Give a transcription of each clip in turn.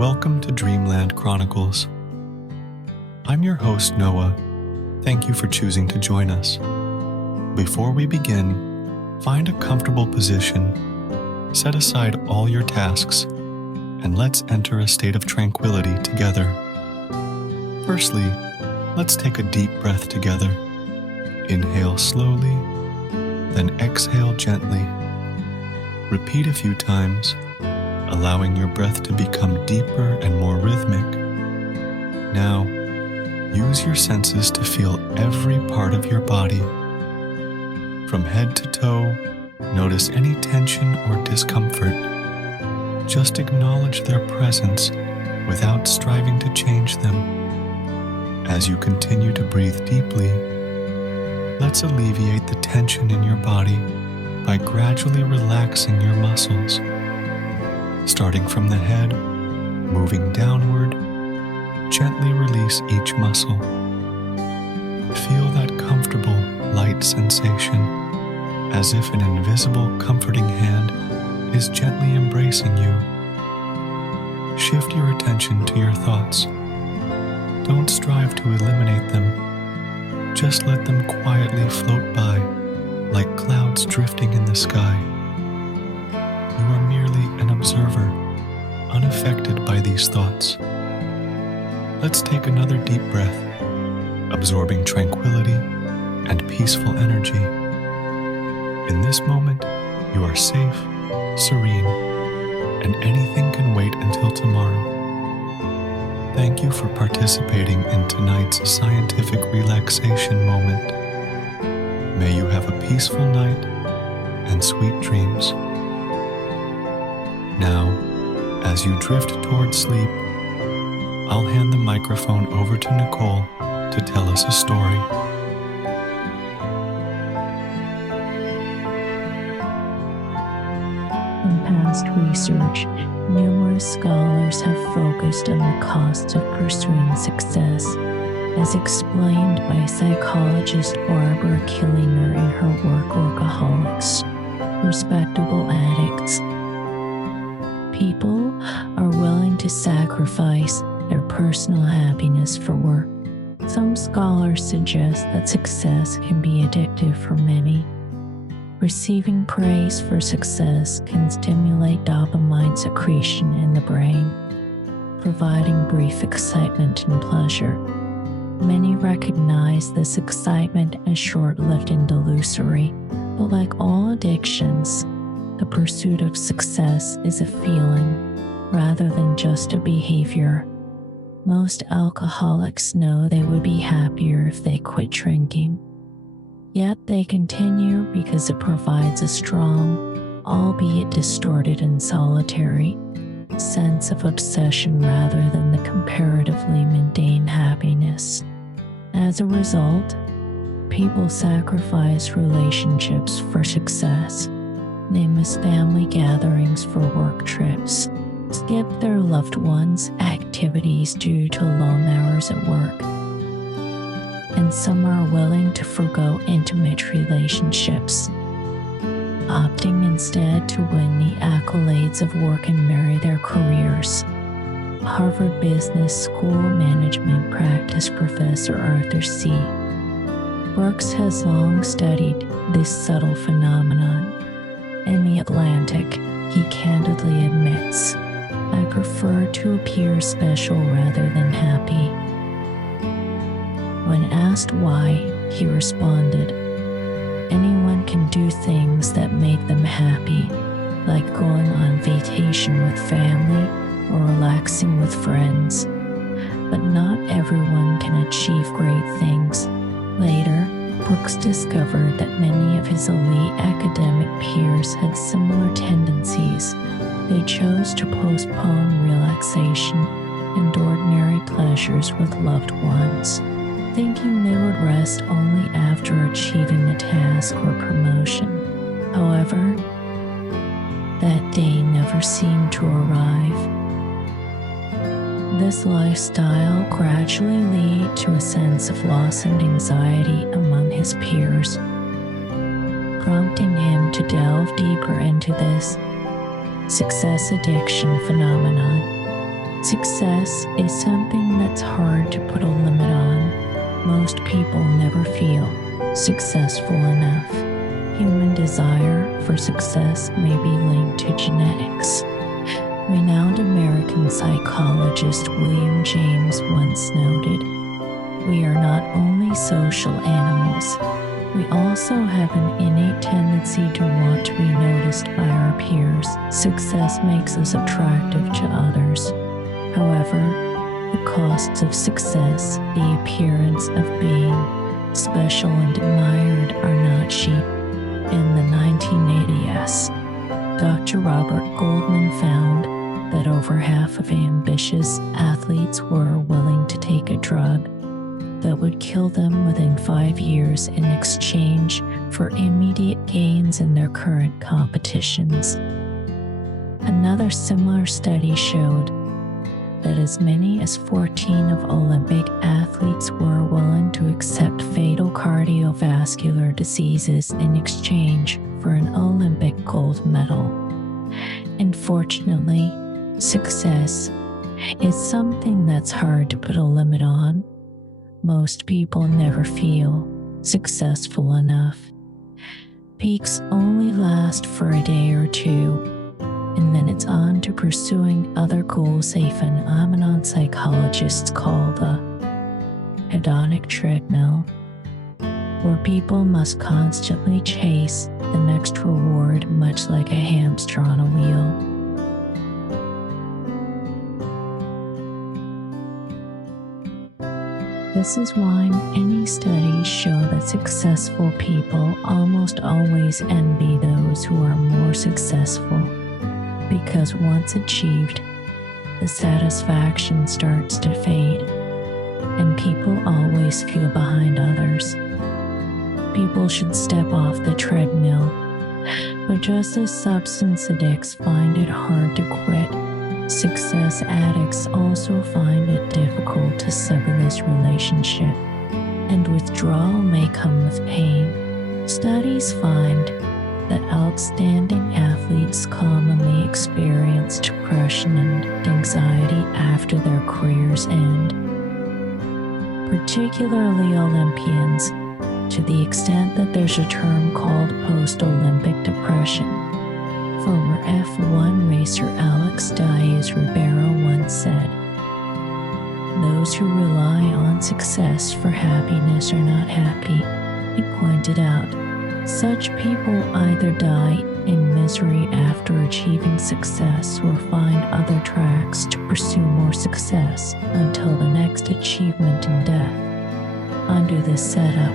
Welcome to Dreamland Chronicles. I'm your host, Noah. Thank you for choosing to join us. Before we begin, find a comfortable position, set aside all your tasks, and let's enter a state of tranquility together. Firstly, let's take a deep breath together. Inhale slowly, then exhale gently. Repeat a few times, allowing your breath to become deeper and more rhythmic. Now, use your senses to feel every part of your body. From head to toe, notice any tension or discomfort. Just acknowledge their presence without striving to change them. As you continue to breathe deeply, let's alleviate the tension in your body by gradually relaxing your muscles. Starting from the head, moving downward, gently release each muscle. Feel that comfortable, light sensation, as if an invisible, comforting hand is gently embracing you. Shift your attention to your thoughts. Don't strive to eliminate them. Just let them quietly float by, like clouds drifting in the sky. You are merely an observer, unaffected by these thoughts. Let's take another deep breath, absorbing tranquility and peaceful energy. In this moment, you are safe, serene, and anything can wait until tomorrow. Thank you for participating in tonight's scientific relaxation moment. May you have a peaceful night and sweet dreams. Now, as you drift toward sleep, I'll hand the microphone over to Nicole to tell us a story. In past research, numerous scholars have focused on the costs of pursuing success, as explained by psychologist Barbara Killinger in her work Workaholics, Respectable Addicts. People are willing to sacrifice their personal happiness for work. Some scholars suggest that success can be addictive for many. Receiving praise for success can stimulate dopamine secretion in the brain, providing brief excitement and pleasure. Many recognize this excitement as short-lived and delusory, but like all addictions, the pursuit of success is a feeling rather than just a behavior. Most alcoholics know they would be happier if they quit drinking. Yet they continue because it provides a strong, albeit distorted and solitary, sense of obsession rather than the comparatively mundane happiness. As a result, people sacrifice relationships for success. They miss family gatherings for work trips, skip their loved ones' activities due to long hours at work, and some are willing to forgo intimate relationships, opting instead to win the accolades of work and marry their careers. Harvard Business School Management Practice Professor Arthur C. Brooks has long studied this subtle phenomenon. In The Atlantic, he candidly admits, "I prefer to appear special rather than happy." When asked why, he responded, "Anyone can do things that make them happy, like going on vacation with family or relaxing with friends. But not everyone can achieve great things." Later, Brooks discovered that many of his elite academic peers had similar tendencies. They chose to postpone relaxation and ordinary pleasures with loved ones, thinking they would rest only after achieving a task or promotion. However, that day never seemed to arrive. This lifestyle gradually led to a sense of loss and anxiety among his peers, prompting him to delve deeper into this success addiction phenomenon. Success is something that's hard to put a limit on. Most people never feel successful enough. Human desire for success may be linked to genetics. Renowned American psychologist William James once noted, "We are not only social animals, we also have an innate tendency to want to be noticed by our peers. Success makes us attractive to others. However, the costs of success, the appearance of being special and admired, are not cheap." In the 1980s, Dr. Robert Goldman found that over half of ambitious athletes were willing to take a drug that would kill them within 5 years in exchange for immediate gains in their current competitions. Another similar study showed that as many as 14 of Olympic athletes were willing to accept fatal cardiovascular diseases in exchange for an Olympic gold medal. Unfortunately, success is something that's hard to put a limit on. Most people never feel successful enough. Peaks only last for a day or two, and then it's on to pursuing other goals a phenomenon psychologists call the hedonic treadmill, where people must constantly chase the next reward, much like a hamster on a wheel. This is why many studies show that successful people almost always envy those who are more successful, because once achieved, the satisfaction starts to fade, and people always feel behind others. People should step off the treadmill, but just as substance addicts find it hard to quit, success addicts also find it difficult to sever this relationship, and withdrawal may come with pain. Studies find that outstanding athletes commonly experience depression and anxiety after their careers end, particularly Olympians, to the extent that there's a term called post-Olympic depression. Former F1 racer Alex Diaz-Ribeiro once said, "Those who rely on success for happiness are not happy." He pointed out, such people either die in misery after achieving success or find other tracks to pursue more success until the next achievement in death. Under this setup,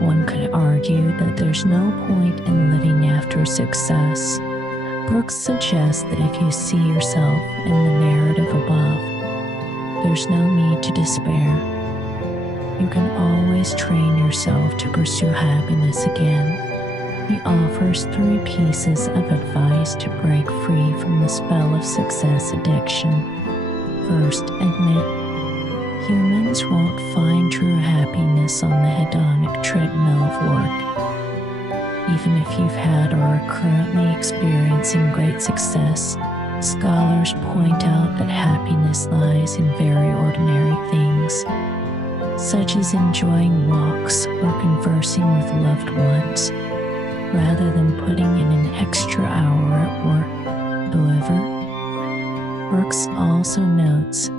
one could argue that there's no point in living after success. Brooks suggests that if you see yourself in the narrative above, there's no need to despair. You can always train yourself to pursue happiness again. He offers 3 pieces of advice to break free from the spell of success addiction. First, admit humans won't find true happiness on the hedonic treadmill of work. Even if you've had or are currently experiencing great success, scholars point out that happiness lies in very ordinary things, such as enjoying walks or conversing with loved ones, rather than putting in an extra hour at work. However, Brooks also notes,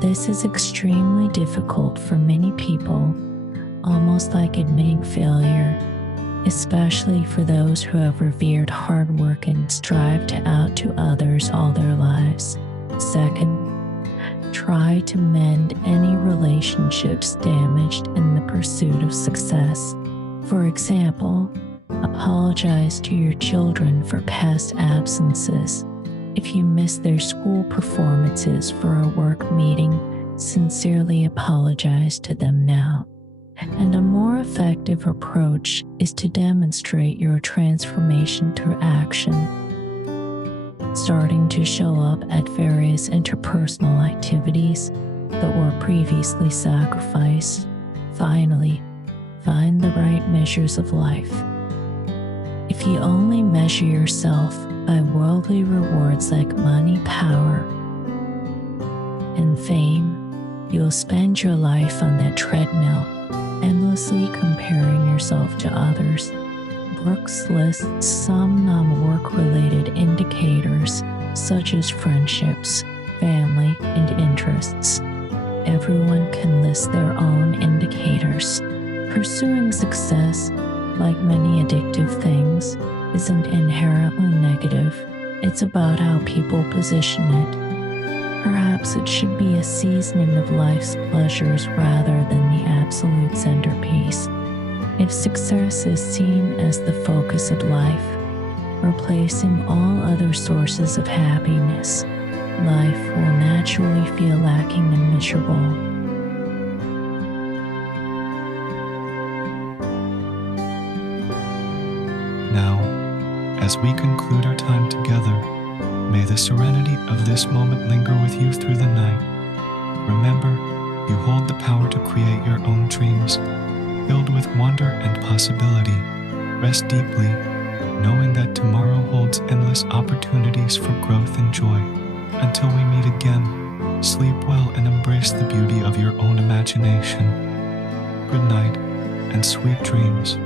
this is extremely difficult for many people, almost like admitting failure, especially for those who have revered hard work and strive to outdo others all their lives. Second, try to mend any relationships damaged in the pursuit of success. For example, apologize to your children for past absences. If you miss their school performances for a work meeting, sincerely apologize to them now. And a more effective approach is to demonstrate your transformation through action, starting to show up at various interpersonal activities that were previously sacrificed. Finally, find the right measures of life. If you only measure yourself by worldly rewards like money, power, and fame, you'll spend your life on that treadmill, endlessly comparing yourself to others. Brooks lists some non-work-related indicators, such as friendships, family, and interests. Everyone can list their own indicators. Pursuing success, like many addictive things, isn't inherently negative. It's about how people position it. Perhaps it should be a seasoning of life's pleasures rather than the absolute centerpiece. If success is seen as the focus of life, replacing all other sources of happiness, life will naturally feel lacking and miserable. Now, as we conclude our time together, may the serenity of this moment linger with you through the night. Remember, you hold the power to create your own dreams, filled with wonder and possibility. Rest deeply, knowing that tomorrow holds endless opportunities for growth and joy. Until we meet again, sleep well and embrace the beauty of your own imagination. Good night and sweet dreams.